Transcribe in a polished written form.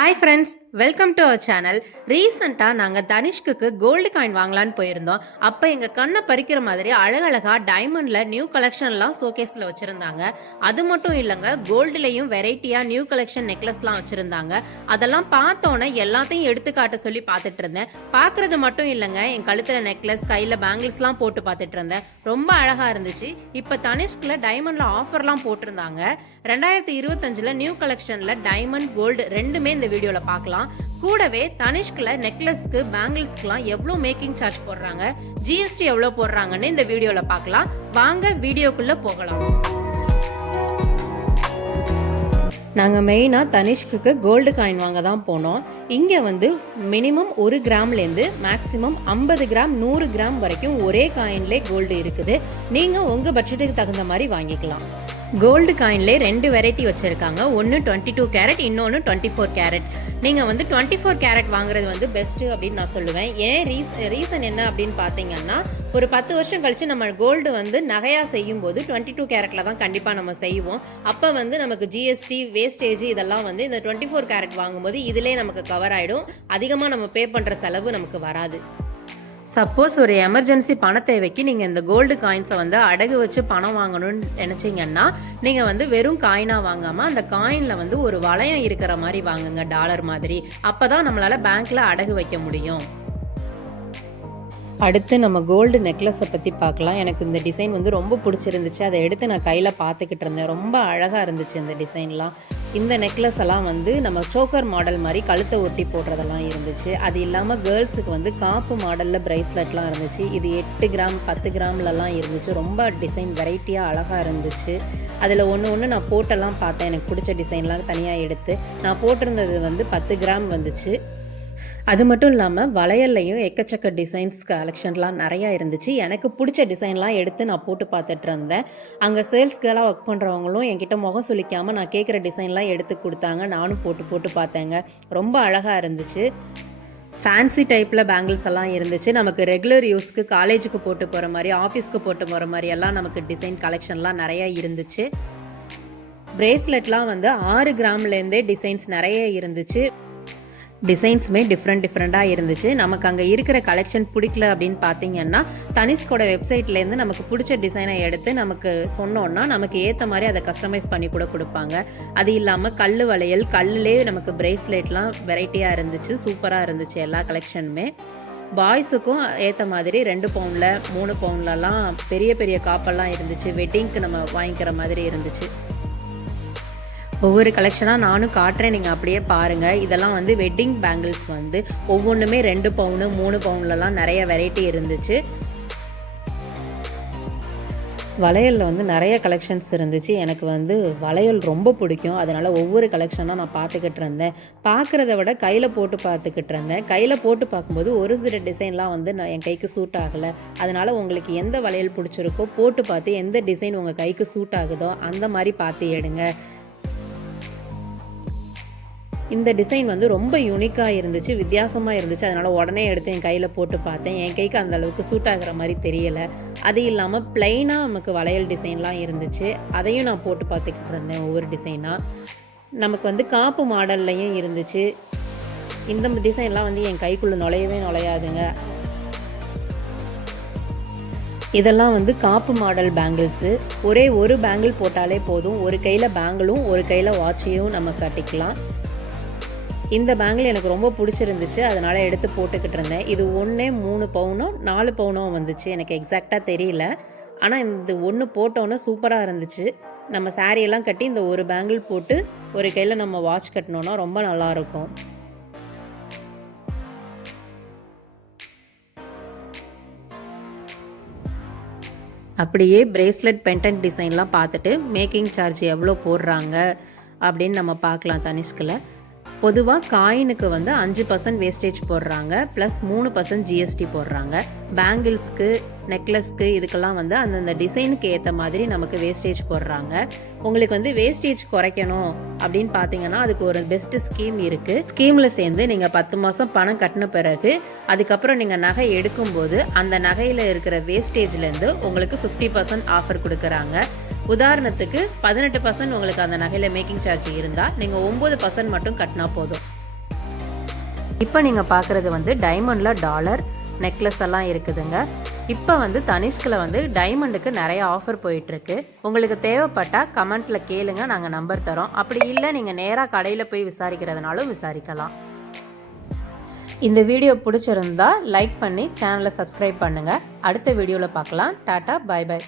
Hi friends, welcome to our channel. ரீசெண்டாக நாங்கள் தனிஷ்குக்கு gold coin வாங்கலான்னு போயிருந்தோம். அப்போ எங்கள் கண்ணை பறிக்கிற மாதிரி அழகழகாக டைமண்டில் நியூ கலெக்ஷன்லாம் ஷோகேஸில் வச்சுருந்தாங்க. அது மட்டும் இல்லைங்க, கோல்டுலேயும் வெரைட்டியாக நியூ கலெக்ஷன் நெக்லஸ்லாம் வச்சுருந்தாங்க. அதெல்லாம் பார்த்தோன்னே எல்லாத்தையும் எடுத்துக்காட்ட சொல்லி பார்த்துட்டு இருந்தேன். பார்க்குறது மட்டும் இல்லைங்க, என் கழுத்தில் நெக்லஸ், கையில் பேங்கிள்ஸ்லாம் போட்டு பார்த்துட்டு இருந்தேன். ரொம்ப அழகாக இருந்துச்சு. இப்போ தனிஷ்கில் டைமண்டில் ஆஃபர்லாம் போட்டிருந்தாங்க. 2025 நியூ கலெக்ஷனில் டைமண்ட், கோல்டு ரெண்டுமே இந்த வீடியோவில் பார்க்கலாம். கூடவே தனிஷ்கில் நெக்லஸ்க்கு, பேங்கிள்ஸ்க்குலாம் எவ்வளோ மேக்கிங் சார்ஜ் போடுறாங்க, ஜிஎஸ்டி எவ்வளோ போடுறாங்கன்னு இந்த வீடியோவில் பார்க்கலாம். வாங்க வீடியோக்குள்ளே போகலாம். நாங்கள் மெயினாக தனிஷ்குக்கு கோல்டு காயின் வாங்க தான் போனோம். இங்கே மினிமம் 1 கிராம்லேருந்து மேக்ஸிமம் 50 கிராம் 100 கிராம் வரைக்கும் ஒரே காயின்லேயே கோல்டு இருக்குது. நீங்கள் உங்கள் பட்ஜெட்டுக்கு தகுந்த மாதிரி வாங்கிக்கலாம். கோல்டு காயின்லே 2 வெரைட்டி வச்சுருக்காங்க. ஒன்று 22 கேரட், இன்னொன்று 24 கேரட். நீங்கள் 24 கேரட் வாங்குறது பெஸ்ட்டு அப்படின்னு நான் சொல்லுவேன். ஏன் ரீசன் என்ன அப்படின்னு பார்த்தீங்கன்னா, ஒரு 10 வருஷம் கழித்து நம்ம கோல்டு நகையாக செய்யும் போது 22 கேரட்டில் தான் கண்டிப்பாக நம்ம செய்வோம். அப்போ நமக்கு ஜிஎஸ்டி, வேஸ்டேஜ் இதெல்லாம் இந்த 24 கேரட் வாங்கும்போது இதிலே நமக்கு கவர் ஆகிடும். அதிகமாக நம்ம பே பண்ணுற செலவு நமக்கு வராது. சப்போஸ் ஒரு எமர்ஜென்சி பண தேவைக்கு நீங்கள் இந்த கோல்டு காயின்ஸை அடகு வச்சு பணம் வாங்கணும்னு நினச்சிங்கன்னா, நீங்கள் வெறும் காயினாக வாங்காமல் அந்த காயினில் ஒரு வளையம் இருக்கிற மாதிரி வாங்குங்க, டாலர் மாதிரி. அப்போ தான் நம்மளால் பேங்க்கில் அடகு வைக்க முடியும். அடுத்து நம்ம கோல்டு நெக்லஸை பற்றி பார்க்கலாம். எனக்கு இந்த டிசைன் ரொம்ப பிடிச்சிருந்துச்சு. அதை எடுத்து நான் கையில் பார்த்துக்கிட்டு இருந்தேன். ரொம்ப அழகாக இருந்துச்சு இந்த டிசைன்லாம். இந்த நெக்லஸ் எல்லாம் நம்ம சோக்கர் மாடல் மாதிரி கழுத்தை ஒட்டி போடுறதெல்லாம் இருந்துச்சு. அது இல்லாமல் கேர்ள்ஸுக்கு காப்பு மாடலில் ப்ரைஸ்லெட்லாம் இருந்துச்சு. இது 8 கிராம் 10 கிராம்லலாம் இருந்துச்சு. ரொம்ப டிசைன் வெரைட்டியாக அழகாக இருந்துச்சு. அதில் ஒன்று நான் போட்டெல்லாம் பார்த்தேன். எனக்கு பிடிச்ச டிசைன்லாம் தனியாக எடுத்து நான் போட்டிருந்தது 10 கிராம் வந்துச்சு. அது மட்டும் இல்லாமல் வளையல்லையும் எக்கச்சக்க டிசைன்ஸ் கலெக்ஷன்லாம் நிறையா இருந்துச்சு. எனக்கு பிடிச்ச டிசைன்லாம் எடுத்து நான் போட்டு பார்த்துட்டு இருந்தேன். அங்கே சேல்ஸ் கேர்ளாக ஒர்க் பண்ணுறவங்களும் என்கிட்ட முகம் சுளிக்காமல் நான் கேட்குற டிசைன்லாம் எடுத்து கொடுத்தாங்க. நானும் போட்டு பார்த்தேங்க. ரொம்ப அழகாக இருந்துச்சு. ஃபேன்சி டைப்பில் பேங்கிள்ஸ் எல்லாம் இருந்துச்சு. நமக்கு ரெகுலர் யூஸ்க்கு, காலேஜுக்கு போட்டு போகிற மாதிரி, ஆஃபீஸ்க்கு போட்டு போகிற மாதிரி எல்லாம் நமக்கு டிசைன் கலெக்ஷன்லாம் நிறையா இருந்துச்சு. பிரேஸ்லெட்லாம் 6 கிராம்லேருந்தே டிசைன்ஸ் நிறைய இருந்துச்சு. டிசைன்ஸுமே டிஃப்ரெண்ட்டாக இருந்துச்சு. நமக்கு அங்கே இருக்கிற கலெக்ஷன் பிடிக்கல அப்படின்னு பார்த்தீங்கன்னா, தனிஷ்கோட வெப்சைட்லேருந்து நமக்கு பிடிச்ச டிசைனை எடுத்து நமக்கு சொன்னோன்னா நமக்கு ஏற்ற மாதிரி அதை கஸ்டமைஸ் பண்ணி கூட கொடுப்பாங்க. அது இல்லாமல் கல் வளையல், கல்லுலே நமக்கு பிரேஸ்லெட்லாம் வெரைட்டியாக இருந்துச்சு. சூப்பராக இருந்துச்சு எல்லா கலெக்ஷனுமே. பாய்ஸுக்கும் ஏற்ற மாதிரி 2 பவுனில் 3 பவுன்லலாம் பெரிய பெரிய காப்பெல்லாம் இருந்துச்சு. வெட்டிங்க்கு நம்ம வாங்கிக்கிற மாதிரி இருந்துச்சு. ஒவ்வொரு கலெக்ஷனாக நானும் காட்டுறேன், நீங்கள் அப்படியே பாருங்கள். இதெல்லாம் வெட்டிங் பேங்கிள்ஸ் ஒவ்வொன்றுமே 2 பவுனு 3 பவுன்லலாம் நிறைய வெரைட்டி இருந்துச்சு. வளையலில் நிறைய கலெக்ஷன்ஸ் இருந்துச்சு. எனக்கு வளையல் ரொம்ப பிடிக்கும். அதனால் ஒவ்வொரு கலெக்ஷனாக நான் பார்த்துக்கிட்டு இருந்தேன். பார்க்குறத விட கையில் போட்டு பார்த்துக்கிட்டு இருந்தேன். கையில் போட்டு பார்க்கும்போது ஒரு சில டிசைன்லாம் நான் என் கைக்கு சூட் ஆகலை. அதனால் உங்களுக்கு எந்த வளையல் பிடிச்சிருக்கோ போட்டு பார்த்து எந்த டிசைன் உங்கள் கைக்கு சூட் ஆகுதோ அந்த மாதிரி பார்த்து எடுங்க. இந்த டிசைன் ரொம்ப யூனிக்காக இருந்துச்சு, வித்தியாசமாக இருந்துச்சு. அதனால் உடனே எடுத்து என் கையில் போட்டு பார்த்தேன். என் கைக்கு அந்த அளவுக்கு சூட் ஆகிற மாதிரி தெரியலை. அது இல்லாமல் ப்ளைனாக நமக்கு வளையல் டிசைன்லாம் இருந்துச்சு. அதையும் நான் போட்டு பார்த்துக்கிட்டு இருந்தேன் ஒவ்வொரு டிசைனாக. நமக்கு காப்பு மாடல்லையும் இருந்துச்சு. இந்த டிசைன்லாம் என் கைக்குள்ளே நுழையாதுங்க. இதெல்லாம் காப்பு மாடல் பேங்கிள்ஸு. ஒரே ஒரு பேங்கிள் போட்டாலே போதும். ஒரு கையில் பேங்கிளும் ஒரு கையில் வாட்சையும் நம்ம கட்டிக்கலாம். இந்த பேங்கிள் எனக்கு ரொம்ப பிடிச்சிருந்துச்சு. அதனால் எடுத்து போட்டுக்கிட்டு இருந்தேன். இது ஒன்றே 3 பவுனோ 4 பவுனோ வந்துச்சு. எனக்கு எக்ஸாக்டாக தெரியல. ஆனால் இந்த ஒன்று போட்டோன்னே சூப்பராக இருந்துச்சு. நம்ம சாரியெல்லாம் கட்டி இந்த ஒரு பேங்கிள் போட்டு ஒரு கையில் நம்ம வாட்ச் கட்டினோன்னா ரொம்ப நல்லாயிருக்கும். அப்படியே பிரேஸ்லெட் பெண்டன்ட் டிசைன்லாம் பார்த்துட்டு மேக்கிங் சார்ஜ் எவ்வளோ போடுறாங்க அப்படின்னு நம்ம பார்க்கலாம். தனிஷ்கில் பொதுவாக காயினுக்கு 5% வேஸ்டேஜ் போடுறாங்க, ப்ளஸ் 3% ஜிஎஸ்டி போடுறாங்க. பேங்கிள்ஸ்க்கு, நெக்லஸ்க்கு இதுக்கெல்லாம் அந்தந்த டிசைனுக்கு ஏற்ற மாதிரி நமக்கு வேஸ்டேஜ் போடுறாங்க. உங்களுக்கு வேஸ்டேஜ் குறைக்கணும் அப்படின்னு பார்த்தீங்கன்னா அதுக்கு ஒரு பெஸ்ட் ஸ்கீம் இருக்குது. ஸ்கீமில் சேர்ந்து நீங்கள் 10 மாதம் பணம் கட்டின பிறகு அதுக்கப்புறம் நீங்கள் நகை எடுக்கும்போது அந்த நகையில் இருக்கிற வேஸ்டேஜ்லேருந்து உங்களுக்கு 50% ஆஃபர் கொடுக்குறாங்க. உதாரணத்துக்கு 18% உங்களுக்கு அந்த நகையில் மேக்கிங் சார்ஜ் இருந்தால் நீங்கள் 9% மட்டும் கட்டினா போதும். இப்போ நீங்கள் பார்க்குறது வந்து டைமண்டில் டாலர் நெக்லஸ் எல்லாம் இருக்குதுங்க. இப்போ வந்து தனிஷ்கில் வந்து டைமண்டுக்கு நிறைய ஆஃபர் போயிட்டுருக்கு. உங்களுக்கு தேவைப்பட்டால் கமெண்ட்டில் கேளுங்க, நாங்கள் நம்பர் தரோம். அப்படி இல்லை நீங்கள் நேராக கடையில் போய் விசாரிக்கிறதுனாலும் விசாரிக்கலாம். இந்த வீடியோ பிடிச்சிருந்தா லைக் பண்ணி சேனலை சப்ஸ்கிரைப் பண்ணுங்கள். அடுத்த வீடியோவில் பார்க்கலாம். Tata, bye by.